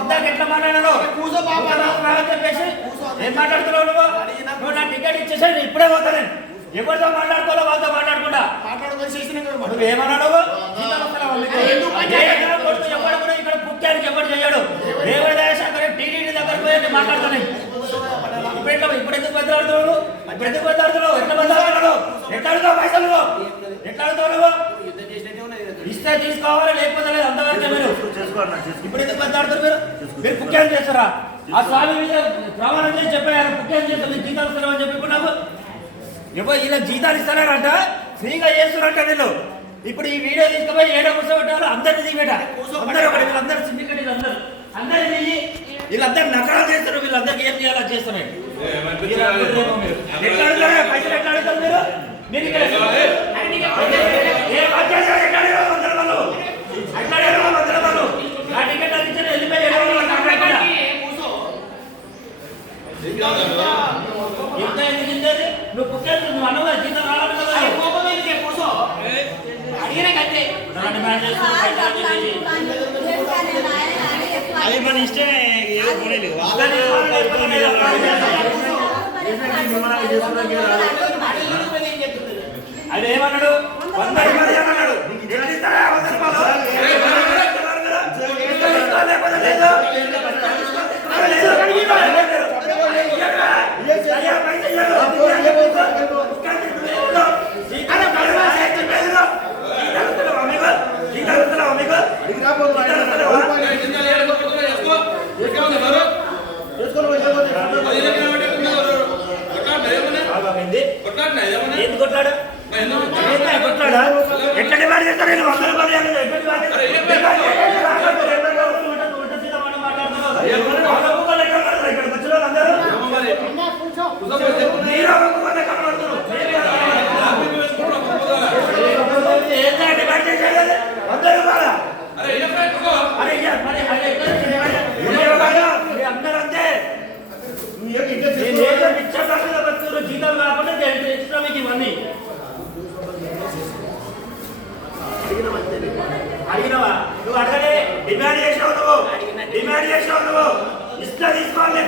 ఇందాక ఎట్లా మాట్లాడాను చెప్పేసి ఏం మాట్లాడుతున్నావు నువ్వు నా టికెట్ ఇచ్చేసాడు ఇప్పుడే పోతా నేను ఎవరితో మాట్లాడుకోవాలో వాళ్ళతో మాట్లాడకుండా నువ్వు ఏమన్నాడు ఎవరు కూడా ఇక్కడ పుట్టానికి ఎవరు చేయడు దేవుడి దయాశంకర్ టీడీడీ దగ్గరకు పోయి మాట్లాడుతాను ఇప్పుడు ఎందుకు బద్దలాడుతున్నావు ఎట్లా బద్దలాడుతున్నావు ఎట్లా అడుగుతావు పైసలు ఎట్లా అడుగుతావు నువ్వు ఇస్తే తీసుకోవాలి లేకపోతే లేదు అంతవరకే మీరు ఇప్పుడు ఎందుకు బద్దలాడుతారు మీరు పుట్టాన్ని చేస్తారా ఆ స్వామి మీద ప్రమాణం చేసి చెప్పారు పుట్టాన్ని చేస్తారు మీరు జీతాలు ఇస్తారని చెప్పి ఇప్పుడు నాకు ఇలా జీతాలు ఇస్తున్నారంట ఫ్రీగా చేస్తున్నారంట వీళ్ళు ఇప్పుడు ఈ వీడియో తీసుకుపోయి ఏడో కూర్చోబెట్టాలి అందరినీ దిగబెట్ట వీళ్ళందరూ సిండికేట్ అందరు దిగి వీళ్ళందరూ నకరాలు చేస్తారు వీళ్ళందరికీ ఏం చేయాలో చేస్తున్నాయి ఎట్లా అడుగుతారు పైసలు ఎట్లా అడుగుతారు మీరు నా టికెట్ అందించిన వెళ్ళిపోయి ఎంత ఎందుకు నువ్వు పుట్టాను నువ్వు అన్నవా జీతం రావాలి కదా అది మన ఇష్టమే అది ఏమన్నాడు కొట్లాడా ఎట్లా డిమాండ్ చేస్తారు నేను 100 అందరూ అంతే జీతాలు కాకుండా ఎక్స్ట్రా మీకు ఇవన్నీ అడిగినవా నువ్వు అడగలే డిమాండ్ చేసావు నువ్వు ఇస్తా తీసుకోవాలి